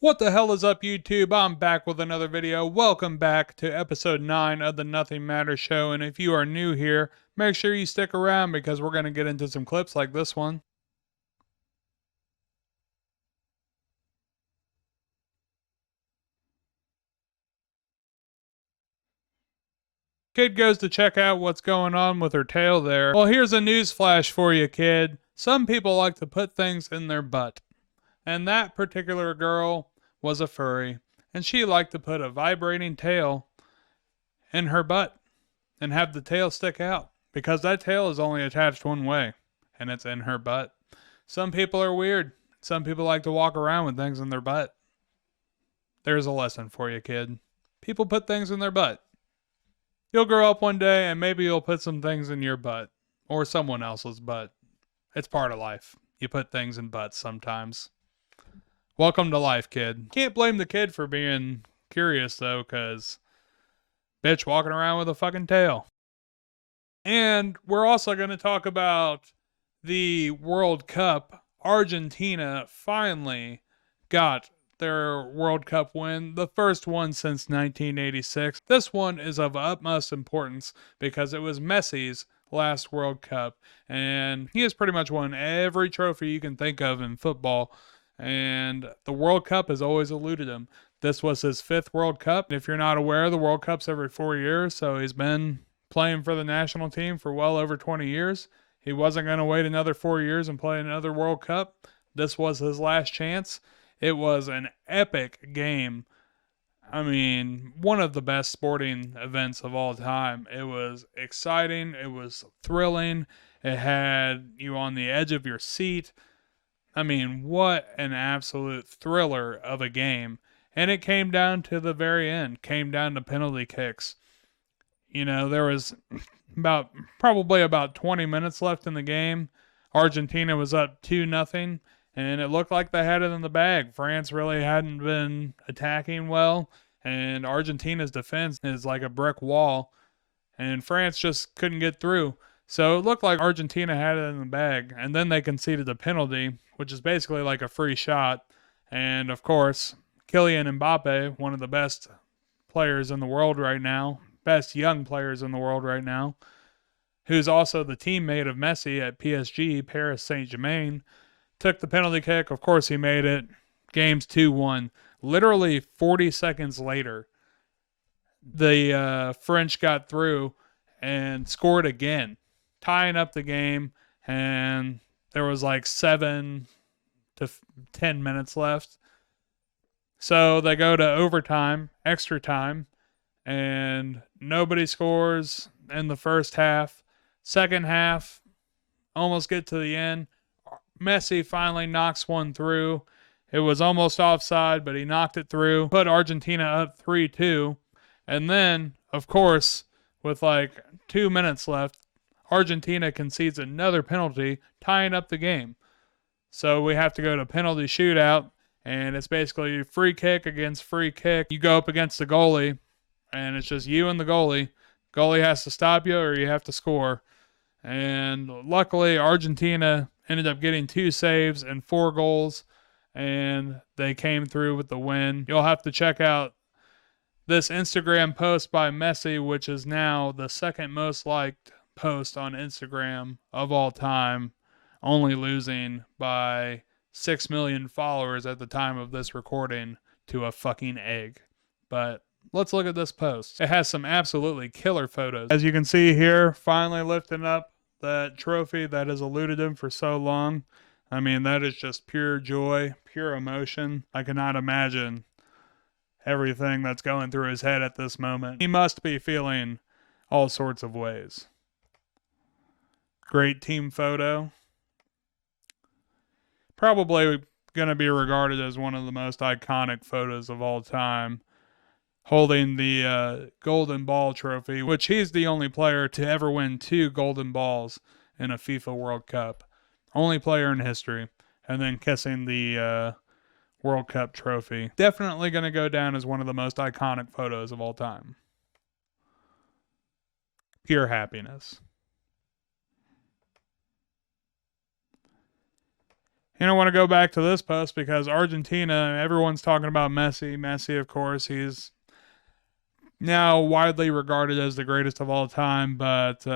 What the hell is up, YouTube? I'm back with another video. Welcome back to episode 9 of the Nothing Matters show. And if you are new here, make sure you stick around because we're going to get into some clips like this one. Kid goes to check out what's going on with her tail there. Well, here's a news flash for you, kid. Some people like to put things in their butt. And that particular girl was a furry. And she liked to put a vibrating tail in her butt and have the tail stick out because that tail is only attached one way and it's in her butt. Some people are weird. Some people like to walk around with things in their butt. There's a lesson for you, kid. People put things in their butt. You'll grow up one day and maybe you'll put some things in your butt or someone else's butt. It's part of life. You put things in butts sometimes. Welcome to life, kid. Can't blame the kid for being curious though, because bitch walking around with a fucking tail. And we're also going to talk about the World Cup. Argentina finally got their World Cup win, the first one since 1986. This one is of utmost importance because it was Messi's last World Cup, and he has pretty much won every trophy you can think of in football, and the World Cup has always eluded him. This was his 5th World Cup. If you're not aware, the World Cup's every 4 years, so he's been playing for the national team for well over 20 years. He wasn't going to wait another 4 years and play another World Cup. This was his last chance. It was an epic game. I mean, one of the best sporting events of all time. It was exciting. It was thrilling. It had you on the edge of your seat. I mean, what an absolute thriller of a game. And it came down to the very end, came down to penalty kicks. You know, there was probably about 20 minutes left in the game. Argentina was up 2-0, and it looked like they had it in the bag. France really hadn't been attacking well, and Argentina's defense is like a brick wall, and France just couldn't get through. So it looked like Argentina had it in the bag, and then they conceded a penalty, which is basically like a free shot. And of course, Kylian Mbappe, one of the best players in the world right now, best young players in the world right now, who's also the teammate of Messi at PSG, Paris Saint-Germain, took the penalty kick. Of course, he made it. Game's 2-1. Literally 40 seconds later, the French got through and scored again, tying up the game. And there was like 7 to 10 minutes left. So they go to overtime, extra time, and nobody scores in the first half. Second half, almost get to the end. Messi finally knocks one through. It was almost offside, but he knocked it through, put Argentina up 3-2. And then, of course, with like 2 minutes left, Argentina concedes another penalty, tying up the game. So we have to go to penalty shootout, and it's basically free kick against free kick. You go up against the goalie, and it's just you and the goalie. Goalie has to stop you or you have to score. And luckily, Argentina ended up getting 2 saves and 4 goals, and they came through with the win. You'll have to check out this Instagram post by Messi, which is now the second most liked post on Instagram of all time, only losing by 6 million followers at the time of this recording to a fucking egg. But let's look at this post. It has some absolutely killer photos. As you can see here, finally lifting up that trophy that has eluded him for so long. I mean, that is just pure joy, pure emotion. I cannot imagine everything that's going through his head at this moment. He must be feeling all sorts of ways. Great team photo. Probably going to be regarded as one of the most iconic photos of all time, holding the Golden Ball trophy, which he's the only player to ever win 2 Golden Balls in a FIFA World Cup. Only player in history. And then kissing the World Cup trophy. Definitely going to go down as one of the most iconic photos of all time. Pure happiness. I want to go back to this post because Argentina, everyone's talking about Messi. Messi, of course, he's now widely regarded as the greatest of all time. But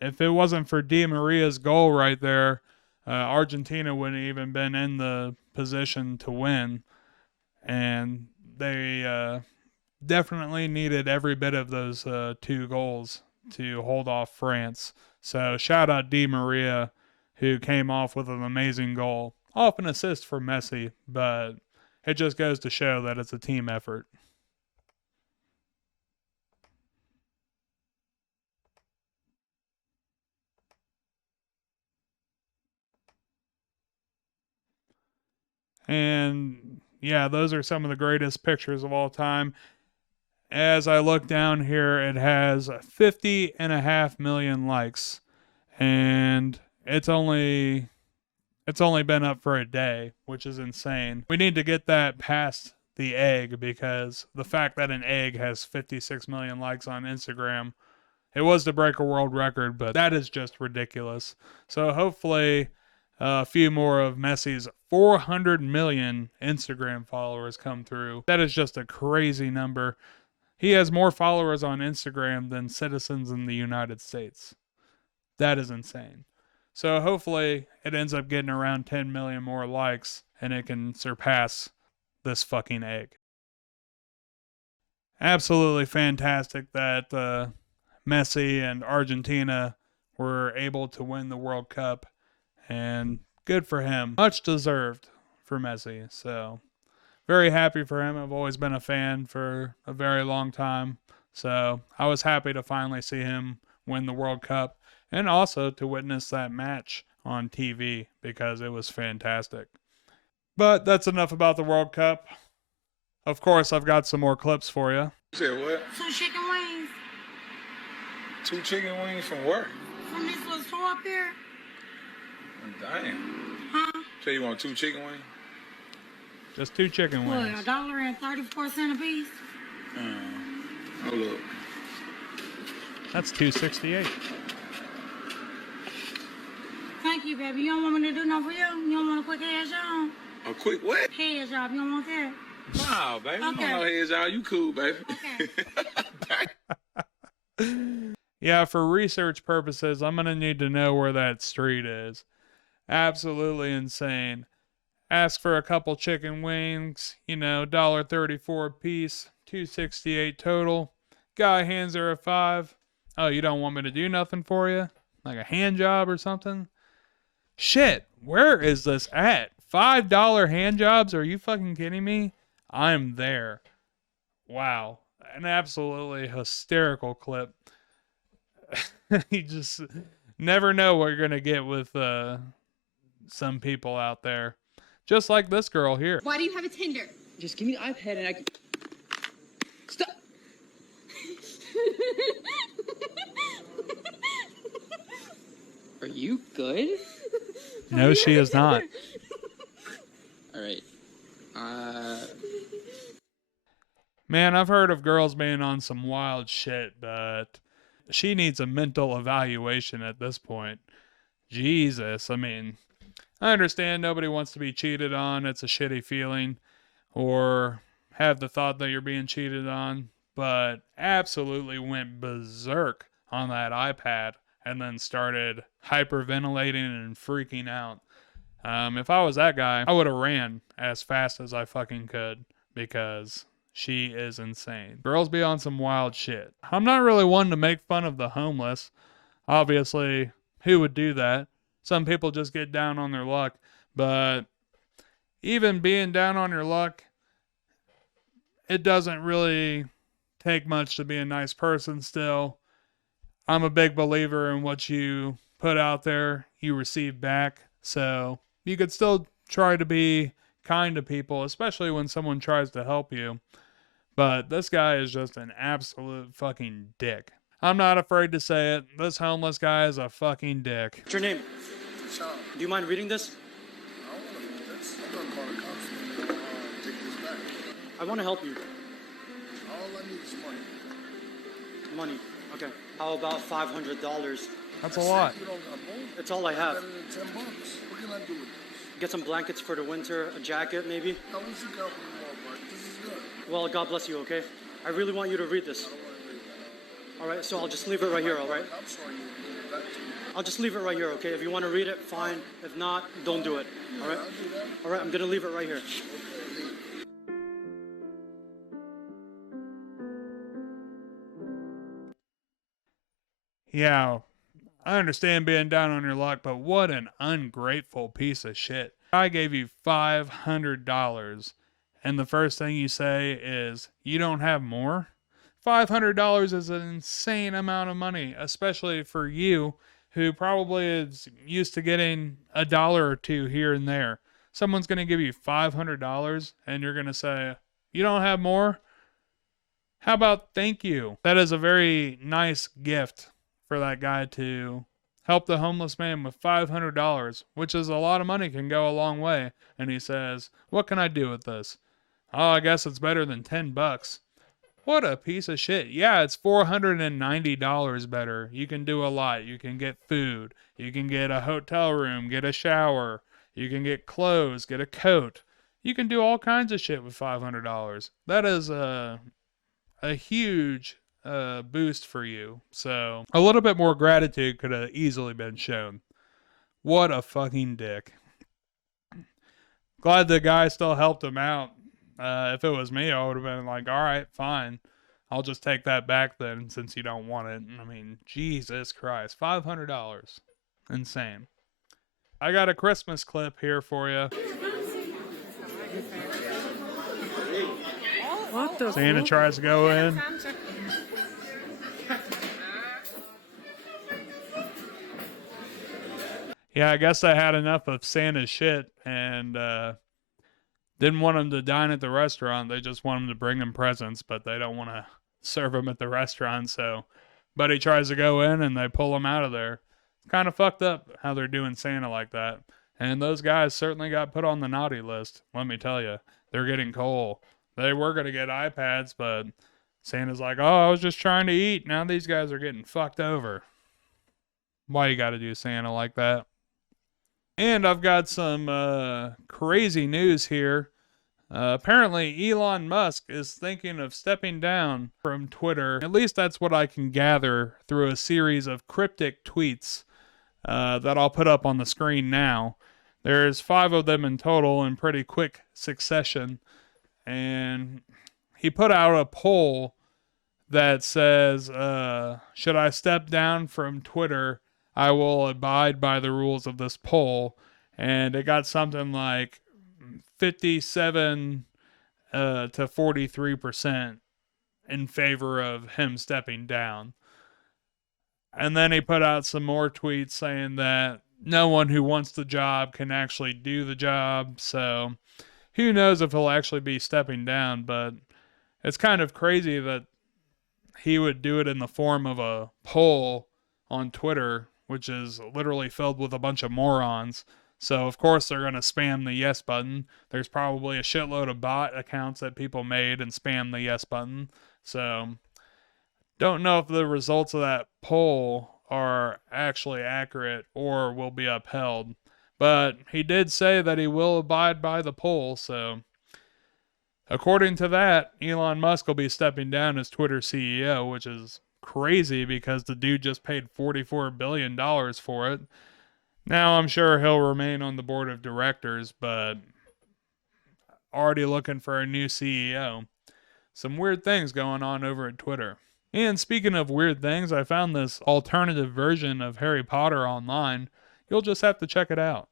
if it wasn't for Di Maria's goal right there, Argentina wouldn't even been in the position to win. And they definitely needed every bit of those 2 goals to hold off France. So shout out Di Maria, who came off with an amazing goal. Off an assist for Messi, but it just goes to show that it's a team effort. And yeah, those are some of the greatest pictures of all time. As I look down here, it has 50.5 million likes. And it's only been up for a day, which is insane. We need to get that past the egg because the fact that an egg has 56 million likes on Instagram, it was to break a world record, but that is just ridiculous. So hopefully a few more of Messi's 400 million Instagram followers come through. That is just a crazy number. He has more followers on Instagram than citizens in the United States. That is insane. So hopefully it ends up getting around 10 million more likes and it can surpass this fucking egg. Absolutely fantastic that Messi and Argentina were able to win the World Cup, and good for him. Much deserved for Messi. So very happy for him. I've always been a fan for a very long time. So I was happy to finally see him win the World Cup and also to witness that match on TV because it was fantastic. But that's enough about the World Cup. Of course, I've got some more clips for you. You said what? 2 chicken wings. 2 chicken wings from where? From this little store up here. Damn. Huh? So you want 2 chicken wings? Just 2 chicken wings. What, $1.34 a piece? Hold up. That's $2.68. Thank you, baby. You don't want me to do nothing for you? You don't want a quick head job? A quick what? Head job. You don't want that? Nah, baby. Okay. You don't know heads out. You cool, baby. Okay. Yeah, for research purposes, I'm going to need to know where that street is. Absolutely insane. Ask for a couple chicken wings, $1.34 a piece, $2.68 total. Guy hands her a 5. Oh, you don't want me to do nothing for you? Like a hand job or something? Shit, where is this at? $5 hand jobs? Are you fucking kidding me? I'm there. Wow. An absolutely hysterical clip. You just never know what you're going to get with some people out there. Just like this girl here. Why do you have a Tinder? Just give me the iPad and I can... Stop! Are you good? No, she is not. Alright. Man, I've heard of girls being on some wild shit, but she needs a mental evaluation at this point. Jesus, I mean, I understand nobody wants to be cheated on. It's a shitty feeling. Or have the thought that you're being cheated on. But absolutely went berserk on that iPad and then started hyperventilating and freaking out. If I was that guy, I would have ran as fast as I fucking could because she is insane. Girls be on some wild shit. I'm not really one to make fun of the homeless. Obviously, who would do that? Some people just get down on their luck. But even being down on your luck, it doesn't really take much to be a nice person still. I'm a big believer in what you put out there, you receive back. So you could still try to be kind to people, especially when someone tries to help you. But this guy is just an absolute fucking dick. I'm not afraid to say it. This homeless guy is a fucking dick. What's your name? Child, Do you mind reading this? I don't want to read this. I'm going to call the cops and take this back. I want to help you. All I need is money. Money. Okay. How about $500? That's a lot. You don't got more? That's all I have. Better than $10. What can I do with this? Get some blankets for the winter, a jacket maybe. I wish you got me more, but this is good. Well, God bless you, okay? I really want you to read this. I don't want to read that. All right, so I'll just leave it right here, all right? I'm sorry you did that to me. I'll just leave it right here, okay? If you want to read it, fine. If not, don't do it. All right? I'll do that. All right, I'm going to leave it right here. Yeah, I understand being down on your luck, but what an ungrateful piece of shit. I gave you $500, and the first thing you say is, you don't have more? $500 is an insane amount of money, especially for you, who probably is used to getting a dollar or two here and there. Someone's going to give you $500, and you're going to say, you don't have more? How about thank you? That is a very nice gift for that guy to help the homeless man with $500, which is a lot of money, can go a long way. And he says, what can I do with this? Oh, I guess it's better than $10. What a piece of shit. Yeah, it's $490 better. You can do a lot. You can get food. You can get a hotel room, get a shower. You can get clothes, get a coat. You can do all kinds of shit with $500. That is a huge boost for you. So a little bit more gratitude could have easily been shown. What a fucking dick. Glad the guy still helped him out. If it was me, I would have been like, all right, fine. I'll just take that back then since you don't want it. I mean, Jesus Christ. $500. Insane. I got a Christmas clip here for you. What the Santa fuck? tries to go in. Yeah, I guess I had enough of Santa's shit and didn't want him to dine at the restaurant. They just want him to bring him presents, but they don't want to serve him at the restaurant. So, but he tries to go in and they pull him out of there. It's kind of fucked up how they're doing Santa like that. And those guys certainly got put on the naughty list. Let me tell you, they're getting coal. They were going to get iPads, but Santa's like, oh, I was just trying to eat. Now these guys are getting fucked over. Why you got to do Santa like that? And I've got some crazy news here. Apparently, Elon Musk is thinking of stepping down from Twitter. At least that's what I can gather through a series of cryptic tweets that I'll put up on the screen now. There's 5 of them in total in pretty quick succession. And he put out a poll that says, should I step down from Twitter? I will abide by the rules of this poll. And it got something like 57 to 43% in favor of him stepping down. And then he put out some more tweets saying that no one who wants the job can actually do the job. So who knows if he'll actually be stepping down, but it's kind of crazy that he would do it in the form of a poll on Twitter, which is literally filled with a bunch of morons. So, of course, they're going to spam the yes button. There's probably a shitload of bot accounts that people made and spam the yes button. So, don't know if the results of that poll are actually accurate or will be upheld. But he did say that he will abide by the poll. So, according to that, Elon Musk will be stepping down as Twitter CEO, which is crazy because the dude just paid $44 billion for it. Now, I'm sure he'll remain on the board of directors, but already looking for a new CEO. Some weird things going on over at Twitter. And speaking of weird things, I found this alternative version of Harry Potter online. You'll just have to check it out.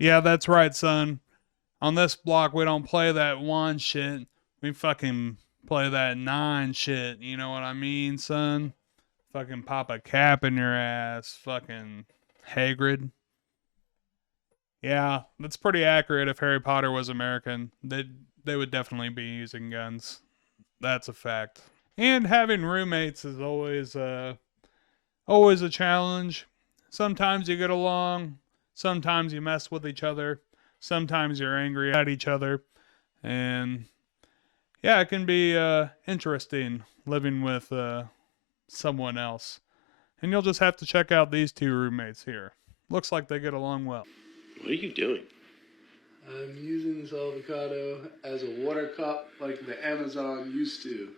Yeah, that's right, son. On this block, we don't play that 1 shit. We fucking play that 9 shit. You know what I mean, son? Fucking pop a cap in your ass. Fucking Hagrid. Yeah, that's pretty accurate. If Harry Potter was American, they would definitely be using guns. That's a fact. And having roommates is always a challenge. Sometimes you get along, sometimes you mess with each other, sometimes you're angry at each other, and yeah, it can be interesting living with someone else. And you'll just have to check out these two roommates here. Looks like they get along well. What are you doing? I'm using this avocado as a water cup like the Amazon used to.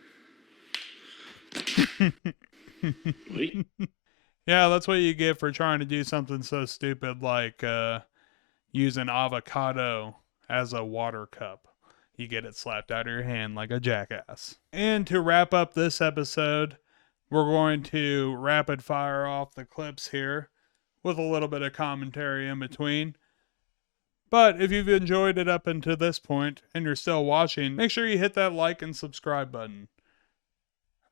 Yeah, that's what you get for trying to do something so stupid like use an avocado as a water cup. You get it slapped out of your hand like a jackass. And to wrap up this episode, we're going to rapid fire off the clips here with a little bit of commentary in between. But if you've enjoyed it up until this point and you're still watching, make sure you hit that like and subscribe button.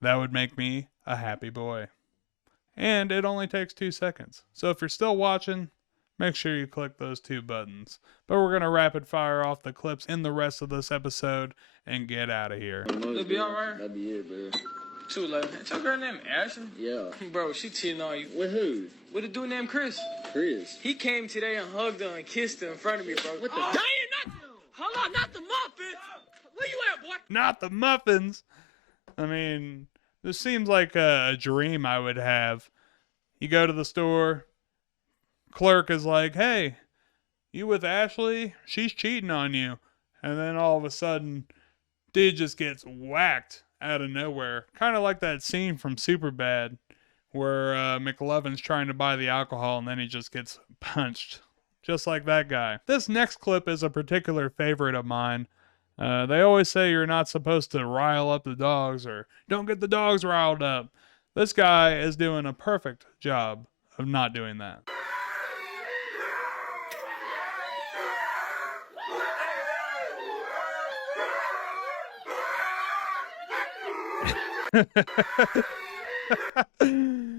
That would make me a happy boy. And it only takes 2 seconds. So if you're still watching, make sure you click those 2 buttons. But we're going to rapid fire off the clips in the rest of this episode and get out of here. It'll be alright? That'd be it, bro. Too late. Ain't your girl named Ashley? Yeah. Bro, she cheating on you. With who? With a dude named Chris. Chris. He came today and hugged her and kissed her in front of me, bro. What the? Dang, hold on, not the muffins. Where you at, boy? Not the muffins. I mean, this seems like a dream I would have. You go to the store, clerk is like, hey, you with Ashley? She's cheating on you. And then all of a sudden, dude just gets whacked out of nowhere. Kind of like that scene from Superbad where McLovin's trying to buy the alcohol and then he just gets punched. Just like that guy. This next clip is a particular favorite of mine. They always say you're not supposed to rile up the dogs or don't get the dogs riled up. This guy is doing a perfect job of not doing that.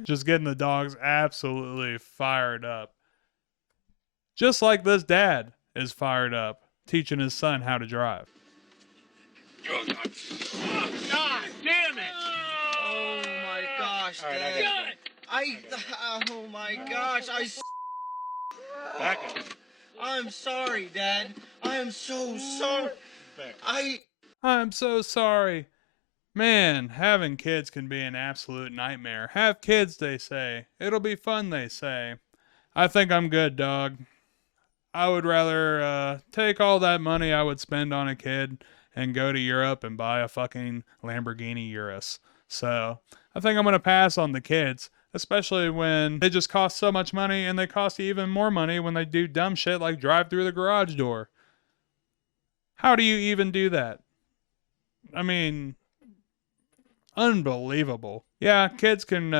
Just getting the dogs absolutely fired up. Just like this dad is fired up, teaching his son how to drive. Oh, God damn it! Oh my gosh, All right, Dad. Oh my gosh, Back up. I'm sorry, Dad. I am so sorry. I'm so sorry. Man, having kids can be an absolute nightmare. Have kids, they say. It'll be fun, they say. I think I'm good, dog. I would rather take all that money I would spend on a kid and go to Europe and buy a fucking Lamborghini Urus. So, I think I'm going to pass on the kids, especially when they just cost so much money and they cost you even more money when they do dumb shit like drive through the garage door. How do you even do that? I mean, unbelievable. Yeah, kids can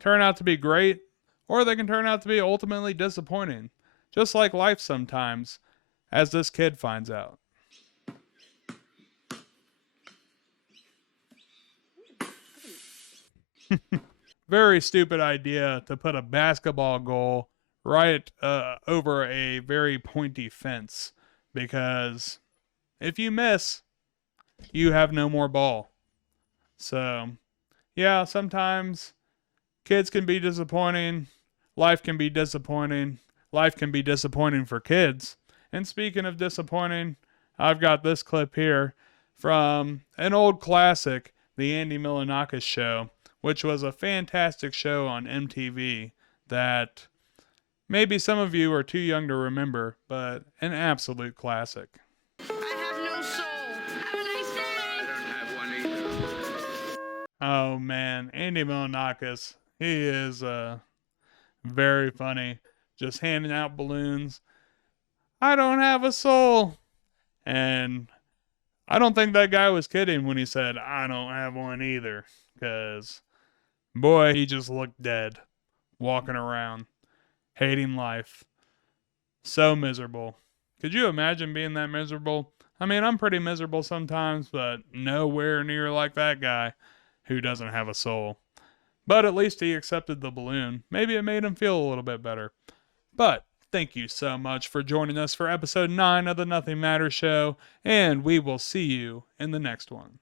turn out to be great, or they can turn out to be ultimately disappointing. Just like life sometimes, as this kid finds out. Very stupid idea to put a basketball goal right over a very pointy fence, because if you miss, you have no more ball. So, yeah, sometimes kids can be disappointing. Life can be disappointing. Life can be disappointing for kids. And speaking of disappointing, I've got this clip here from an old classic, The Andy Milonakis Show, which was a fantastic show on MTV that maybe some of you are too young to remember, but an absolute classic. Oh man, Andy Milonakis, he is very funny. Just handing out balloons. I don't have a soul. And I don't think that guy was kidding when he said, I don't have one either. Because, boy, he just looked dead. Walking around. Hating life. So miserable. Could you imagine being that miserable? I mean, I'm pretty miserable sometimes, but nowhere near like that guy who doesn't have a soul. But at least he accepted the balloon. Maybe it made him feel a little bit better. But thank you so much for joining us for episode 9 of the Nothing Matters Show, and we will see you in the next one.